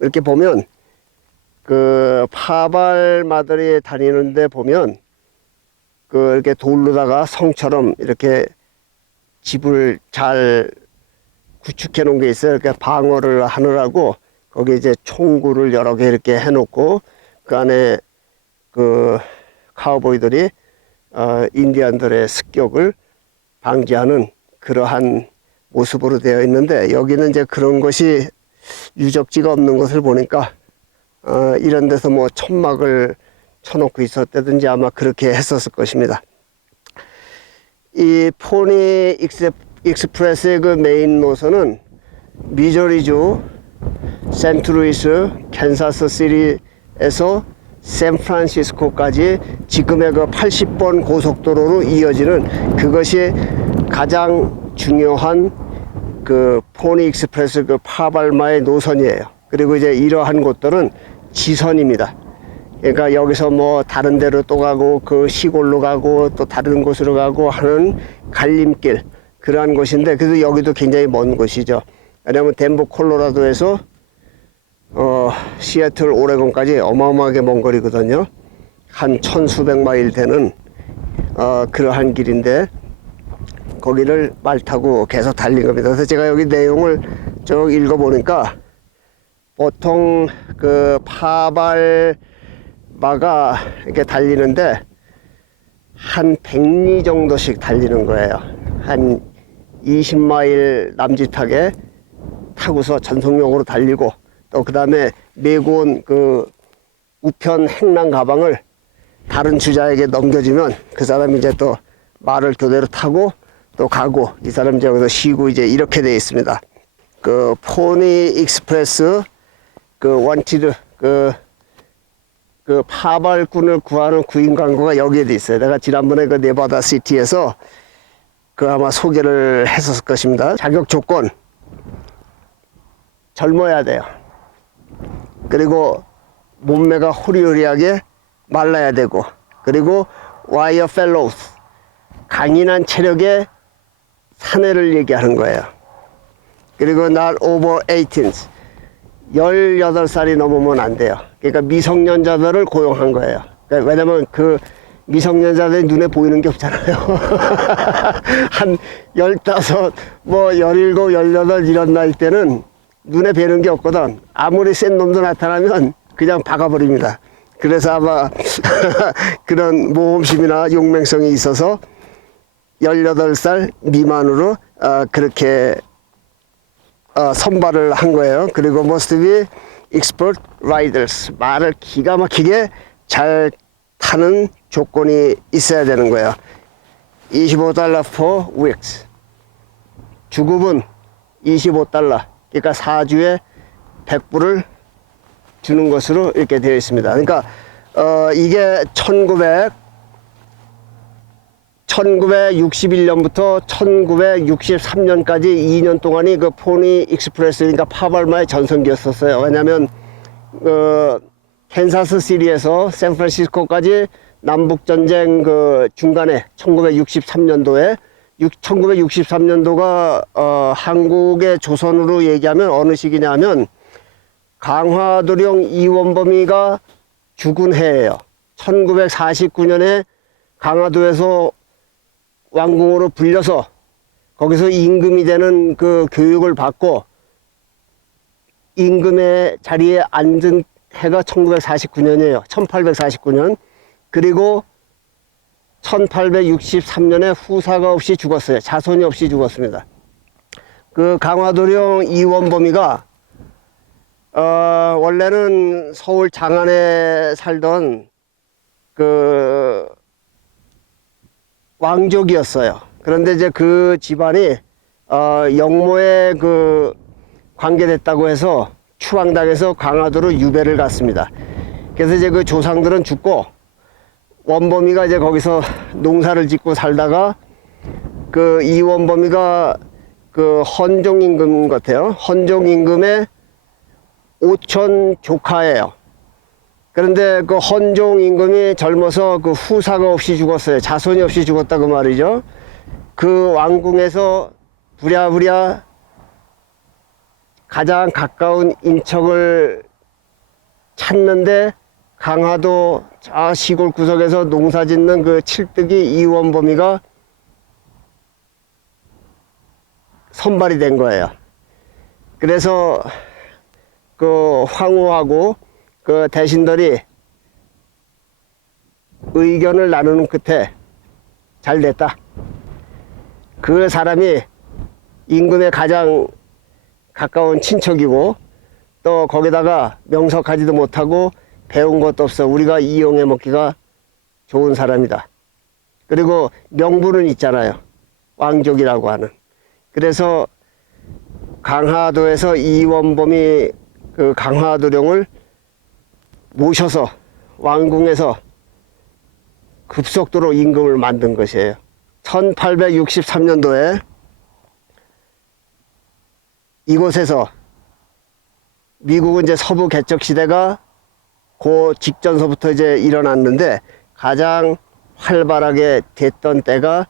이렇게 보면 그 파발마들이 다니는데 보면 그 이렇게 돌로다가 성처럼 이렇게 집을 잘 구축해 놓은 게 있어요. 이렇게 방어를 하느라고 거기 이제 총구를 여러 개 이렇게 해놓고 그 안에 그 카우보이들이 인디안들의 습격을 방지하는 그러한 모습으로 되어 있는데, 여기는 이제 그런 것이 유적지가 없는 것을 보니까 이런 데서 뭐 천막을 쳐놓고 있었다든지 아마 그렇게 했었을 것입니다. 이 포니 익스프레스의 그 메인 노선은 미조리주 센트루이스 캔사스시티에서 샌프란시스코까지 지금의 그 80번 고속도로로 이어지는, 그것이 가장 중요한 그 포니 익스프레스 그 파발마의 노선이에요. 그리고 이제 이러한 곳들은 지선입니다. 그러니까 여기서 뭐 다른 데로 또 가고 그 시골로 가고 또 다른 곳으로 가고 하는 갈림길, 그러한 곳인데, 그래도 여기도 굉장히 먼 곳이죠. 왜냐하면 덴버 콜로라도에서 시애틀 오레곤까지 어마어마하게 먼 거리거든요. 한 1000수백 마일 되는 그러한 길인데, 거기를 말 타고 계속 달린 겁니다. 그래서 제가 여기 내용을 쭉 읽어보니까 보통 그 파발마가 이렇게 달리는데 한 100리 정도씩 달리는 거예요. 한 20마일 남짓하게 타고서 전속력으로 달리고, 또 그 다음에 메고 온 그 우편 행랑 가방을 다른 주자에게 넘겨주면 그 사람이 이제 또 말을 그대로 타고 또 가고, 이 사람 이제 여기서 쉬고, 이제 이렇게 되어 있습니다. 그 포니 익스프레스 그 원티드 그 파발꾼을 구하는 구인 광고가 여기에 돼 있어요. 내가 지난번에 그 네바다 시티에서 그 아마 소개를 했었을 것입니다. 자격 조건: 젊어야 돼요. 그리고 몸매가 호리호리하게 말라야 되고, 그리고 와이어 펠로우스, 강인한 체력의 사내를 얘기하는 거예요. 그리고 not over 18, 18살이 넘으면 안 돼요. 그러니까 미성년자들을 고용한 거예요. 그러니까 왜냐면 그 미성년자들이 눈에 보이는 게 없잖아요. 한 15, 뭐 17, 18 이런 나이 때는 눈에 뵈는 게 없거든. 아무리 센 놈도 나타나면 그냥 박아버립니다. 그래서 아마 그런 모험심이나 용맹성이 있어서 18살 미만으로 그렇게 선발을 한 거예요. 그리고 must be expert riders, 말을 기가 막히게 잘 타는 조건이 있어야 되는 거예요. $25 per weeks. 주급은 $25, 그러니까 4주에 100불을 주는 것으로 이렇게 되어 있습니다. 그러니까 이게 1961년부터 1963년까지 2년 동안이 그 포니 익스프레스, 그러니까 파발마의 전성기였었어요. 왜냐하면 캔사스 시티에서 샌프란시스코까지 남북전쟁 그 중간에 1963년도에 1963년도가 한국의 조선으로 얘기하면 어느 시기냐 하면 강화도령 이원범이가 죽은 해예요. 1949년에 강화도에서 왕궁으로 불려서 거기서 임금이 되는 그 교육을 받고 임금의 자리에 앉은 해가 1949년이에요. 1849년. 그리고 1863년에 후사가 없이 죽었어요. 자손이 없이 죽었습니다. 그 강화도령 이원범이가 원래는 서울 장안에 살던 그 왕족이었어요. 그런데 이제 그 집안이 영모에 그 관계됐다고 해서 추방당해서 강화도로 유배를 갔습니다. 그래서 이제 그 조상들은 죽고 원범이가 이제 거기서 농사를 짓고 살다가 그 이원범이가 그 헌종 임금 같아요. 헌종 임금의 오촌 조카예요. 그런데 그 헌종 임금이 젊어서 그 후사가 없이 죽었어요. 자손이 없이 죽었다고 말이죠. 그 왕궁에서 부랴부랴 가장 가까운 인척을 찾는데 강화도 시골 구석에서 농사 짓는 그 칠뜨기 이원범이가 선발이 된 거예요. 그래서 그 황후하고 그 대신들이 의견을 나누는 끝에 잘 됐다. 그 사람이 임금에 가장 가까운 친척이고 또 거기다가 명석하지도 못하고 배운 것도 없어. 우리가 이용해 먹기가 좋은 사람이다. 그리고 명분은 있잖아요. 왕족이라고 하는. 그래서 강화도에서 이원범이 그 강화도령을 모셔서 왕궁에서 급속도로 임금을 만든 것이에요. 1863년도에 이곳에서 미국은 이제 서부 개척 시대가 그 직전서부터 이제 일어났는데 가장 활발하게 됐던 때가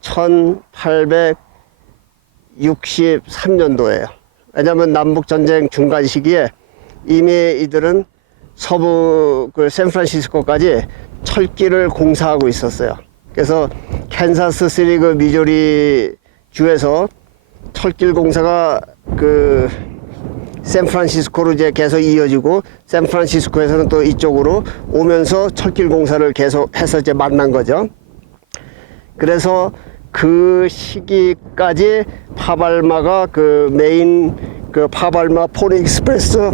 1863년도예요. 왜냐하면 남북전쟁 중간 시기에 이미 이들은 서부 그 샌프란시스코까지 철길을 공사하고 있었어요. 그래서 캔사스 시리 그 미조리 주에서 철길 공사가 그 샌프란시스코로 이제 계속 이어지고 샌프란시스코에서는 또 이쪽으로 오면서 철길 공사를 계속 해서 이제 만난 거죠. 그래서 그 시기까지 파발마가 그 메인 그 파발마 포니 익스프레스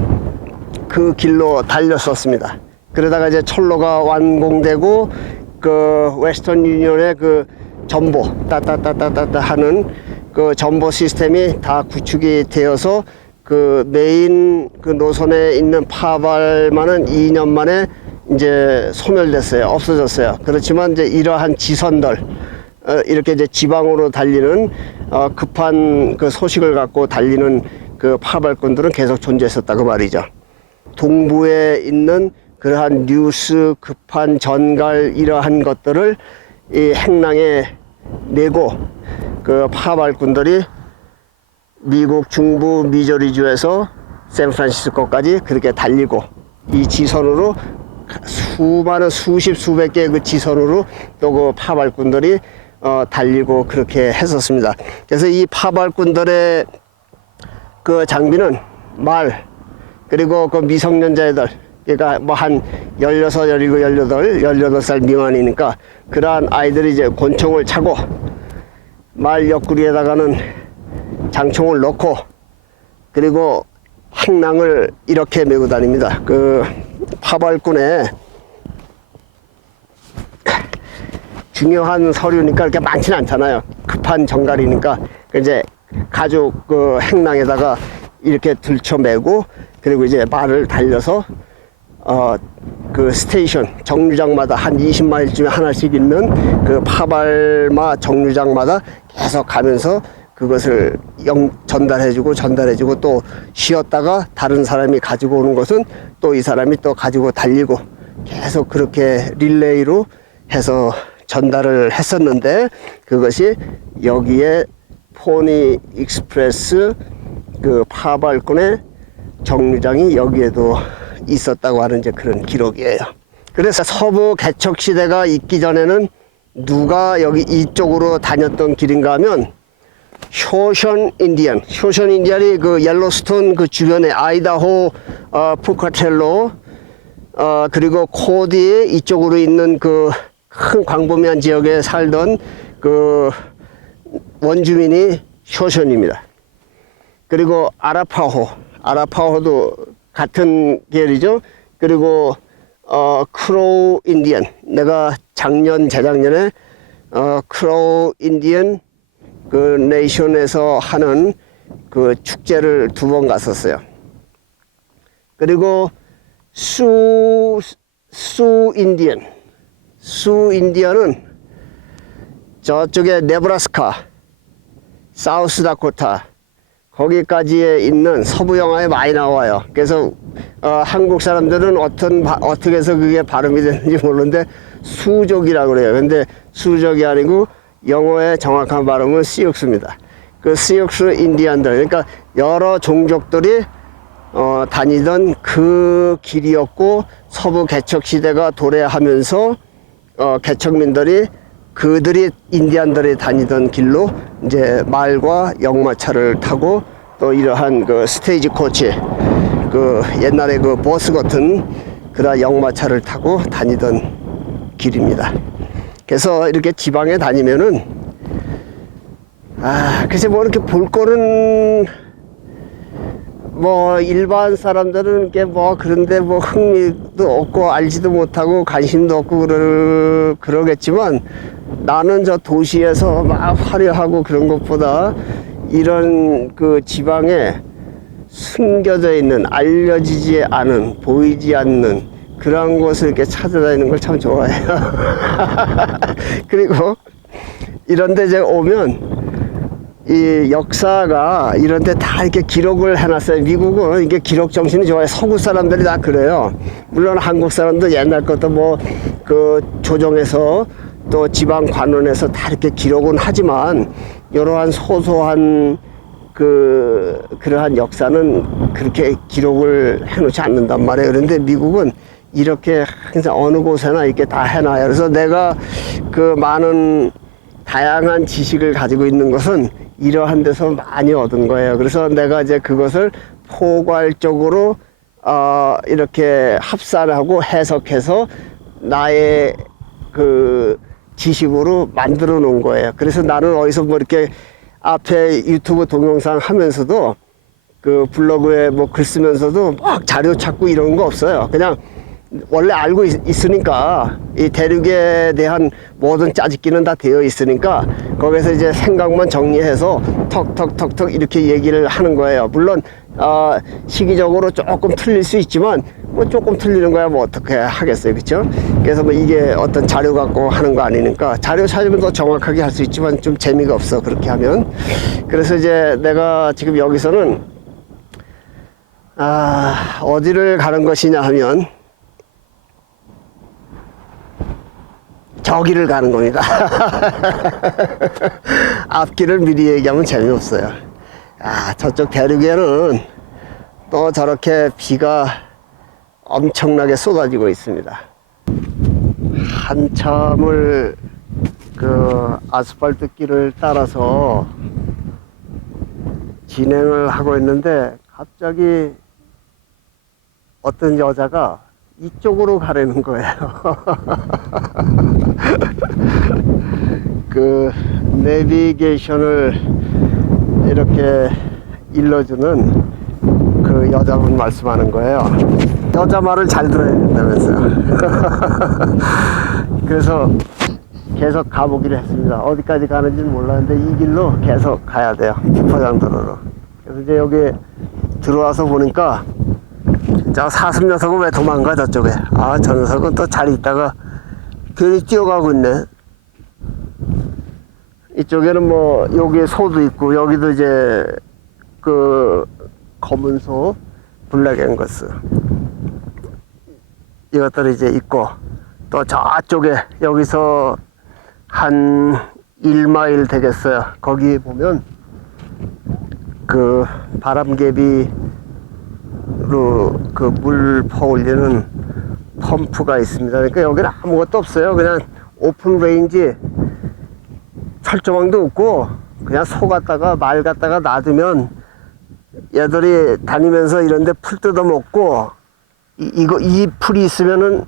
그 길로 달렸었습니다. 그러다가 이제 철로가 완공되고 그 웨스턴 유니언의 그 전보 따따따따따 하는 그 전보 시스템이 다 구축이 되어서 그 메인 그 노선에 있는 파발마는 2년 만에 이제 소멸됐어요. 없어졌어요. 그렇지만 이제 이러한 지선들 이렇게 이제 지방으로 달리는 급한 그 소식을 갖고 달리는 그 파발꾼들은 계속 존재했었다고 말이죠. 동부에 있는 그러한 뉴스 급한 전갈 이러한 것들을 이 행랑에 내고 그 파발꾼들이 미국 중부 미조리주에서 샌프란시스코까지 그렇게 달리고 이 지선으로 수많은 수십 수백 개의 그 지선으로 또 그 파발꾼들이 달리고 그렇게 했었습니다. 그래서 이 파발꾼들의 그 장비는 말 그리고 그 미성년자애들 그러니까 뭐 한 16, 17, 18, 18살 미만이니까 그러한 아이들이 이제 권총을 차고 말 옆구리에다가는 장총을 넣고 그리고 행랑을 이렇게 메고 다닙니다. 그 파발꾼의 중요한 서류니까 그렇게 많지는 않잖아요. 급한 정갈이니까 이제 가죽 그 행랑에다가 이렇게 들쳐매고 그리고 이제 말을 달려서 그 스테이션 정류장마다 한 20마일쯤에 하나씩 있는 그 파발마 정류장마다 계속 가면서 그것을 전달해주고 또 쉬었다가 다른 사람이 가지고 오는 것은 또 이 사람이 또 가지고 달리고 계속 그렇게 릴레이로 해서 전달을 했었는데 그것이 여기에 포니 익스프레스 그 파발꾼의 정류장이 여기에도 있었다고 하는 이제 그런 기록이에요. 그래서 서부 개척 시대가 있기 전에는 누가 여기 이쪽으로 다녔던 길인가 하면 쇼션 인디언이 그 옐로스톤 그 주변에 아이다호 포카텔로 그리고 코디 이쪽으로 있는 그 큰 광범위한 지역에 살던 그 원주민이 쇼션입니다. 그리고 아라파호도 같은 계열이죠. 그리고 크로우 인디언 내가 작년 재작년에 크로우 인디언 그 네이션에서 하는 그 축제를 2번 갔었어요. 그리고 수 인디언은 저쪽에 네브라스카, 사우스다코타 거기까지에 있는 서부 영화에 많이 나와요. 그래서 한국 사람들은 어떻게 해서 그게 발음이 되는지 모르는데 수족이라고 그래요. 근데 수족이 아니고 영어의 정확한 발음은 시옥스입니다. 그 시옥스 인디안들, 그러니까 여러 종족들이 다니던 그 길이었고, 서부 개척 시대가 도래하면서 개척민들이 그들이 인디안들이 다니던 길로 이제 말과 역마차를 타고 또 이러한 그 스테이지 코치, 그 옛날에 그 버스 같은 그런 역마차를 타고 다니던 길입니다. 그래서 이렇게 지방에 다니면은 글쎄 뭐 이렇게 볼 거는 뭐 일반 사람들은 이게 뭐 그런데 뭐 흥미도 없고 알지도 못하고 관심도 없고 그러겠지만 나는 저 도시에서 막 화려하고 그런 것보다 이런 그 지방에 숨겨져 있는, 알려지지 않은, 보이지 않는 그런 곳을 이렇게 찾아다니는 걸 참 좋아해요. 그리고 이런 데 이제 오면 이 역사가 이런 데 다 이렇게 기록을 해놨어요. 미국은 이게 기록 정신이 좋아요. 서구 사람들이 다 그래요. 물론 한국 사람도 옛날 것도 뭐 그 조정에서 또 지방 관원에서 다 이렇게 기록은 하지만 이러한 소소한 그러한 역사는 그렇게 기록을 해놓지 않는단 말이에요. 그런데 미국은 이렇게 항상 어느 곳에나 이렇게 다 해놔요. 그래서 내가 그 많은 다양한 지식을 가지고 있는 것은 이러한 데서 많이 얻은 거예요. 그래서 내가 이제 그것을 포괄적으로 이렇게 합산하고 해석해서 나의 그 지식으로 만들어 놓은 거예요. 그래서 나는 어디서 뭐 이렇게 앞에 유튜브 동영상 하면서도 그 블로그에 뭐 글 쓰면서도 막 자료 찾고 이런 거 없어요. 그냥 원래 알고 있으니까 이 대륙에 대한 모든 짜집기는 다 되어 있으니까 거기서 이제 생각만 정리해서 턱턱턱턱 이렇게 얘기를 하는 거예요. 물론 시기적으로 조금 틀릴 수 있지만 뭐 조금 틀리는 거야 뭐 어떻게 하겠어요, 그렇죠? 그래서 뭐 이게 어떤 자료 갖고 하는 거 아니니까 자료 찾으면 더 정확하게 할 수 있지만 좀 재미가 없어 그렇게 하면. 그래서 이제 내가 지금 여기서는 어디를 가는 것이냐 하면 저기를 가는 겁니다. 앞길을 미리 얘기하면 재미없어요. 저쪽 대륙에는 또 저렇게 비가 엄청나게 쏟아지고 있습니다. 한참을 그 아스팔트 길을 따라서 진행을 하고 있는데 갑자기 어떤 여자가 이쪽으로 가려는 거예요. 그 내비게이션을 이렇게 일러주는 그 여자분 말씀하는 거예요. 여자 말을 잘 들어야 된다면서요. 그래서 계속 가보기로 했습니다. 어디까지 가는지는 몰랐는데 이 길로 계속 가야 돼요. 비포장도로로. 그래서 이제 여기 들어와서 보니까 저 사슴 녀석은 왜 도망가 저쪽에. 저 녀석은 또 잘 있다가 괜히 뛰어가고 있네. 이쪽에는 뭐 여기에 소도 있고 여기도 이제 그 검은 소, 블랙 앵거스 이것들이 이제 있고 또 저쪽에 여기서 한 1마일 되겠어요. 거기 보면 그 바람개비로 그 물 퍼올리는 펌프가 있습니다. 그러니까 여기는 아무것도 없어요. 그냥 오픈 레인지, 철조망도 없고 그냥 소 갖다가 말 갖다가 놔두면 얘들이 다니면서 이런데 풀 뜯어 먹고 이 풀이 있으면은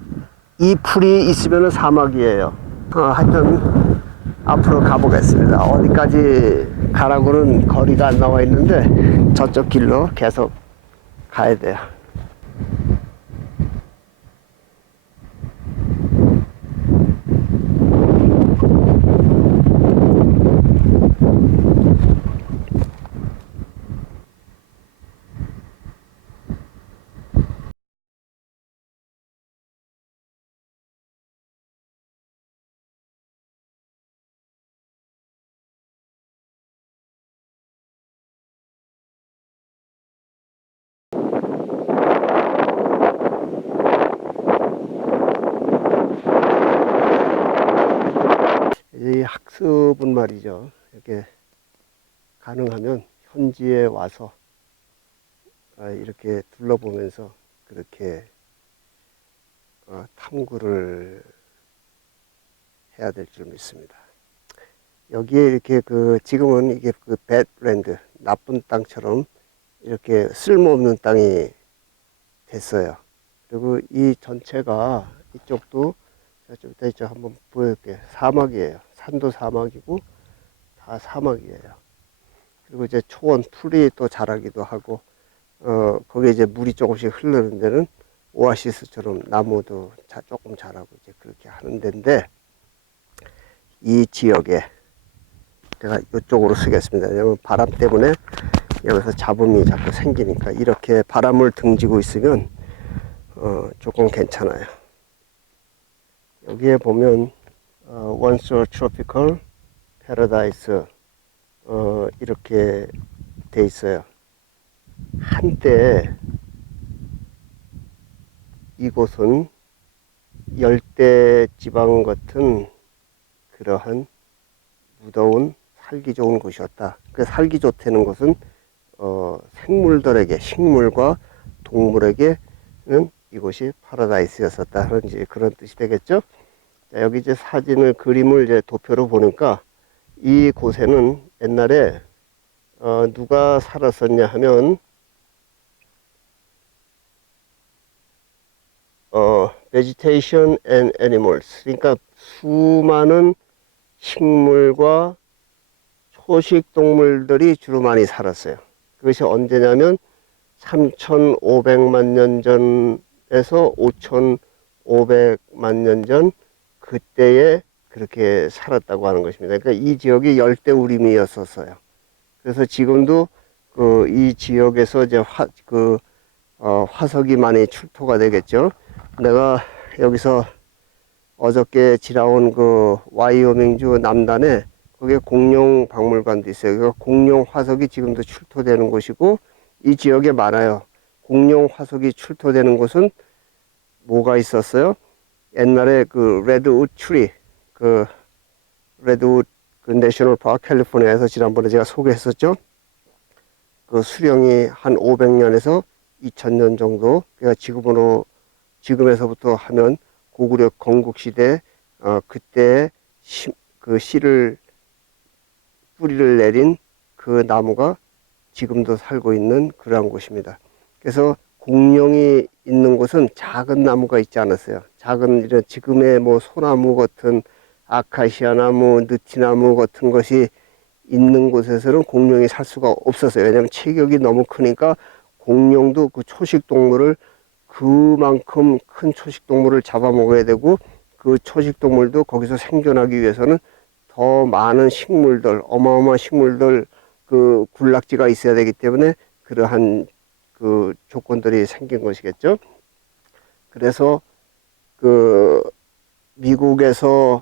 사막이에요. 하여튼 앞으로 가보겠습니다. 어디까지 가라고는 거리가 안 나와 있는데 저쪽 길로 계속 가야 돼요. 이 학습은 말이죠. 이렇게 가능하면 현지에 와서 이렇게 둘러보면서 그렇게 탐구를 해야 될 줄 믿습니다. 여기에 이렇게 지금은 이게 배드랜드, 나쁜 땅처럼 이렇게 쓸모없는 땅이 됐어요. 그리고 이 전체가 이쪽도 좀 이따 이쪽 한번 보여줄게요. 사막이에요. 산도 사막이고 다 사막이에요. 그리고 이제 초원 풀이 또 자라기도 하고 거기에 이제 물이 조금씩 흐르는 데는 오아시스처럼 나무도 조금 자라고 이제 그렇게 하는 데인데, 이 지역에 제가 이쪽으로 쓰겠습니다. 왜냐면 바람 때문에 여기서 잡음이 자꾸 생기니까. 이렇게 바람을 등지고 있으면 조금 괜찮아요. 여기에 보면 once a tropical paradise 이렇게 돼 있어요. 한때 이곳은 열대 지방 같은 그러한 무더운 살기 좋은 곳이었다. 그 살기 좋다는 것은 생물들에게, 식물과 동물에게는 이곳이 파라다이스였었다 하는 이제 그런 뜻이 되겠죠. 자, 여기 이제 사진을, 그림을 이제 도표로 보니까 이 곳에는 옛날에 누가 살았었냐 하면 vegetation and animals, 그러니까 수많은 식물과 초식 동물들이 주로 많이 살았어요. 그것이 언제냐면 3,500만 년 전에서 5,500만 년 전, 그때에 그렇게 살았다고 하는 것입니다. 그러니까 이 지역이 열대우림이었었어요. 그래서 지금도 이 지역에서 이제 화석이 많이 출토가 되겠죠. 내가 여기서 어저께 지나온 와이오밍주 남단에 거기에 공룡 박물관도 있어요. 그 공룡 화석이 지금도 출토되는 곳이고, 이 지역에 많아요. 공룡 화석이 출토되는 곳은 뭐가 있었어요? 옛날에 레드우드 트리, 레드우드 내셔널 파크 캘리포니아에서 지난번에 제가 소개했었죠. 수령이 한 500년에서 2000년 정도, 그러니까 지금에서부터 하면 고구려 건국시대 그때 씨를 뿌리를 내린 그 나무가 지금도 살고 있는 그러한 곳입니다. 그래서 공룡이 있는 곳은 작은 나무가 있지 않았어요. 작은 이런 지금의 소나무 같은 아카시아 나무, 느티나무 같은 것이 있는 곳에서는 공룡이 살 수가 없었어요. 왜냐하면 체격이 너무 크니까 공룡도 그 초식 동물을, 그만큼 큰 초식 동물을 잡아먹어야 되고, 그 초식 동물도 거기서 생존하기 위해서는 더 많은 식물들, 어마어마한 식물들, 군락지가 있어야 되기 때문에 그러한 조건들이 생긴 것이겠죠. 그래서 미국에서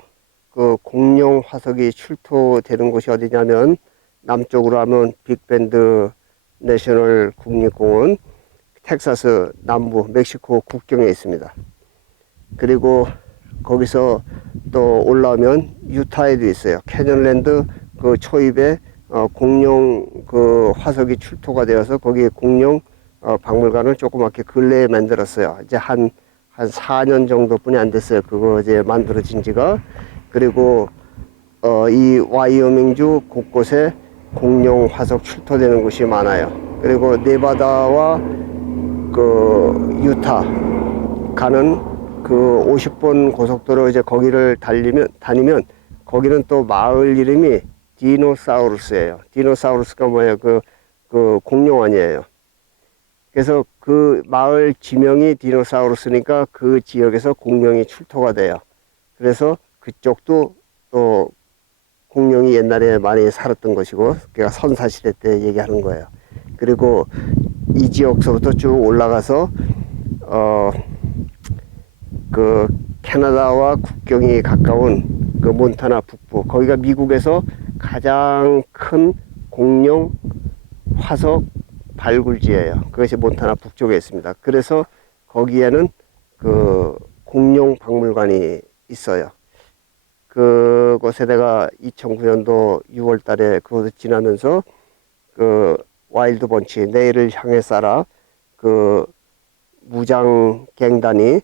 공룡 화석이 출토되는 곳이 어디냐면, 남쪽으로 하면 빅밴드 내셔널 국립공원, 텍사스 남부 멕시코 국경에 있습니다. 그리고 거기서 또 올라오면 유타에도 있어요. 캐년랜드 초입에 공룡 화석이 출토가 되어서 거기에 공룡 박물관을 조그맣게 근래에 만들었어요. 이제 한 4년 정도뿐이 안 됐어요. 그거 이제 만들어진 지가. 그리고 이 와이오밍주 곳곳에 공룡 화석 출토되는 곳이 많아요. 그리고 네바다와 유타 가는 50번 고속도로, 이제 거기를 다니면 거기는 또 마을 이름이 디노사우루스예요. 디노사우루스가 뭐예요? 공룡 아니에요. 그래서 그 마을 지명이 디노사우루스니까 그 지역에서 공룡이 출토가 돼요. 그래서 그쪽도 또 공룡이 옛날에 많이 살았던 것이고, 그러니까 선사시대 때 얘기하는 거예요. 그리고 이 지역서부터 쭉 올라가서 캐나다와 국경이 가까운 몬타나 북부, 거기가 미국에서 가장 큰 공룡 화석 발굴지예요. 그것이 몬타나 북쪽에 있습니다. 그래서 거기에는 공룡 박물관이 있어요. 그곳에 내가 2009년도 6월 달에 그곳을 지나면서 그 와일드 번치 내일을 향해 쏴라 그 무장 갱단이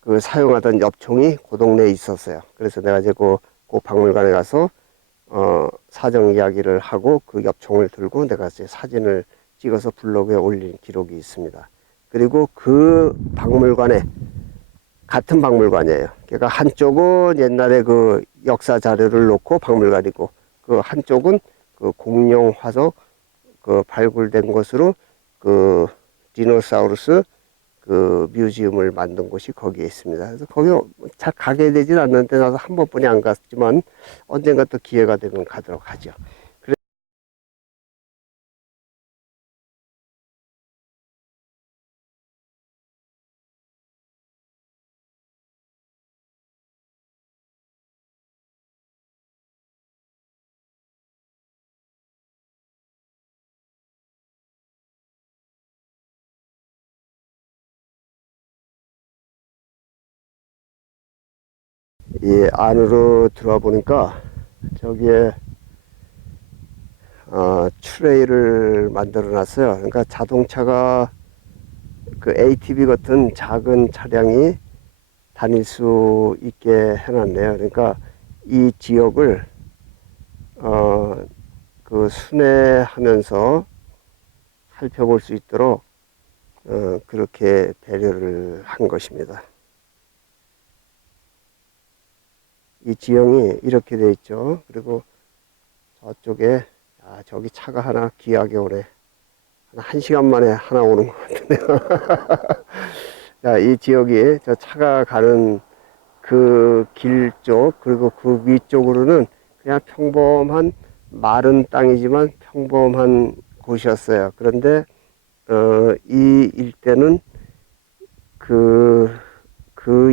그 사용하던 엽총이 그 동네에 있었어요. 그래서 내가 이제 그 박물관에 가서 사정 이야기를 하고 그 엽총을 들고 내가 이제 사진을 찍어서 블로그에 올린 기록이 있습니다. 그리고 그 박물관에 같은 박물관이에요. 그러니까 한쪽은 옛날에 그 역사 자료를 놓고 박물관이고 그 한쪽은 그 공룡 화석 그 발굴된 것으로 그 디노사우루스 그 뮤지엄을 만든 곳이 거기에 있습니다. 그래서 거기 잘 가게 되진 않는데 나도 한 번뿐이 안 갔지만 언젠가 또 기회가 되면 가도록 하죠. 이 안으로 들어와 보니까 저기에 트레이를 만들어 놨어요. 그러니까 자동차가 그 ATV 같은 작은 차량이 다닐 수 있게 해놨네요. 그러니까 이 지역을 그 순회하면서 살펴볼 수 있도록 그렇게 배려를 한 것입니다. 이 지형이 이렇게 돼 있죠. 그리고 저쪽에 저기 차가 하나 귀하게 오네. 한 시간 만에 하나 오는 것 같은데요. 자, 이 지역이 저 차가 가는 그 길 쪽, 그리고 그 위쪽으로는 그냥 평범한 마른 땅이지만 평범한 곳이었어요. 그런데, 이 일대는 그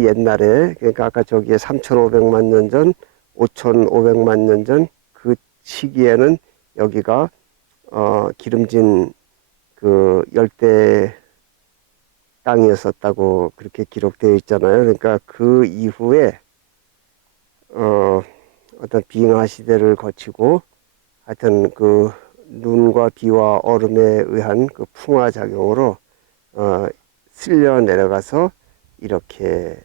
옛날에, 그러니까 아까 저기에 3,500만 년 전, 5,500만 년 전 그 시기에는 여기가, 기름진 그 열대 땅이었었다고 그렇게 기록되어 있잖아요. 그러니까 그 이후에 어떤 빙하 시대를 거치고 하여튼 그 눈과 비와 얼음에 의한 그 풍화 작용으로 쓸려 내려가서 이렇게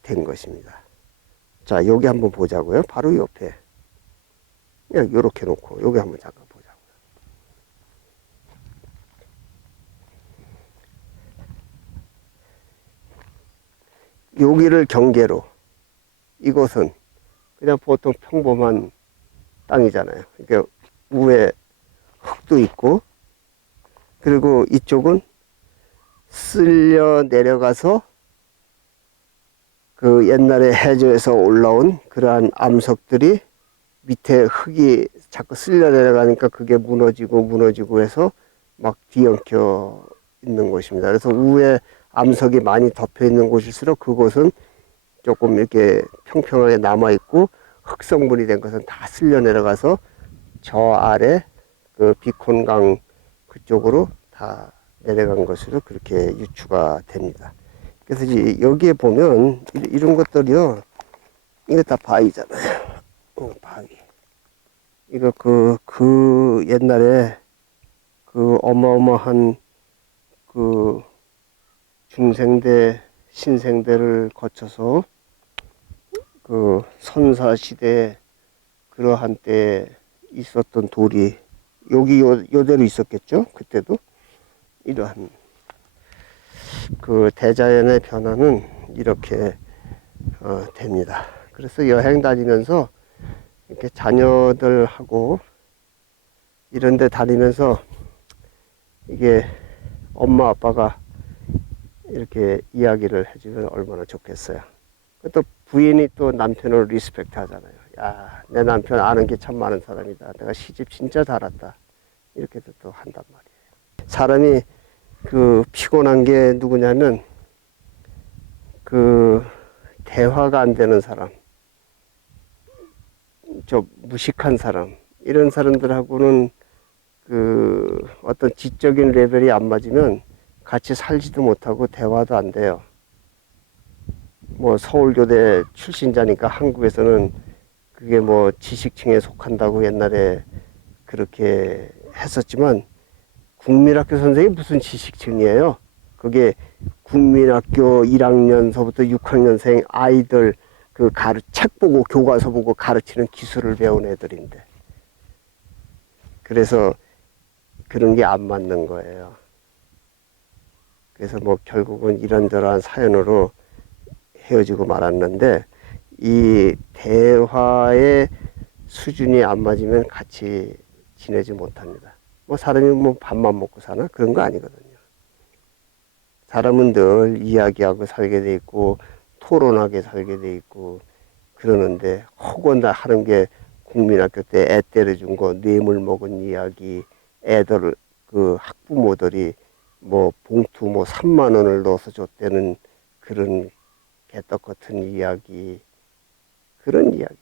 된 것입니다. 자, 여기 한번 보자고요. 바로 옆에 그냥 이렇게 놓고 여기 한번 잠깐 보자고요. 여기를 경계로 이곳은 그냥 보통 평범한 땅이잖아요. 그러니까 위에 흙도 있고 그리고 이쪽은 쓸려 내려가서 그 옛날에 해저에서 올라온 그러한 암석들이 밑에 흙이 자꾸 쓸려 내려가니까 그게 무너지고 해서 막 뒤엉켜 있는 곳입니다. 그래서 위에 암석이 많이 덮여 있는 곳일수록 그곳은 조금 이렇게 평평하게 남아 있고 흙성분이 된 것은 다 쓸려 내려가서 저 아래 그 비콘강 그쪽으로 다 내려간 것으로 그렇게 유추가 됩니다. 그래서 이제 여기에 보면 이런 것들이요, 이거 다 바위잖아요. 바위. 이거 그 옛날에 그 어마어마한 그 중생대 신생대를 거쳐서 그 선사시대 그러한 때에 있었던 돌이 여기 요대로 있었겠죠. 그때도 이러한 그 대자연의 변화는 이렇게 됩니다. 그래서 여행 다니면서 이렇게 자녀들하고 이런 데 다니면서 이게 엄마 아빠가 이렇게 이야기를 해주면 얼마나 좋겠어요. 또 부인이 또 남편을 리스펙트 하잖아요. 야, 내 남편 아는 게 참 많은 사람이다. 내가 시집 진짜 잘 왔다. 이렇게도 또 한단 말이에요. 사람이 그 피곤한 게 누구냐면 그 대화가 안 되는 사람, 저 무식한 사람, 이런 사람들하고는 그 어떤 지적인 레벨이 안 맞으면 같이 살지도 못하고 대화도 안 돼요. 뭐 서울교대 출신자니까 한국에서는 그게 뭐 지식층에 속한다고 옛날에 그렇게 했었지만 국민학교 선생이 무슨 지식층이에요? 그게 국민학교 1학년서부터 6학년생 아이들 그 책 보고 교과서 보고 가르치는 기술을 배운 애들인데 그래서 그런 게 안 맞는 거예요. 그래서 뭐 결국은 이런저런 사연으로 헤어지고 말았는데 이 대화의 수준이 안 맞으면 같이 지내지 못합니다. 뭐 사람이 뭐 밥만 먹고 사나 그런 거 아니거든요. 사람은 늘 이야기하고 살게 돼 있고 토론하게 살게 돼 있고 그러는데 혹은 다 하는 게 국민학교 때 애 때려준 거 뇌물 먹은 이야기 애들 그 학부모들이 뭐 봉투 뭐 3만 원을 넣어서 줬다는 그런 개떡 같은 이야기 그런 이야기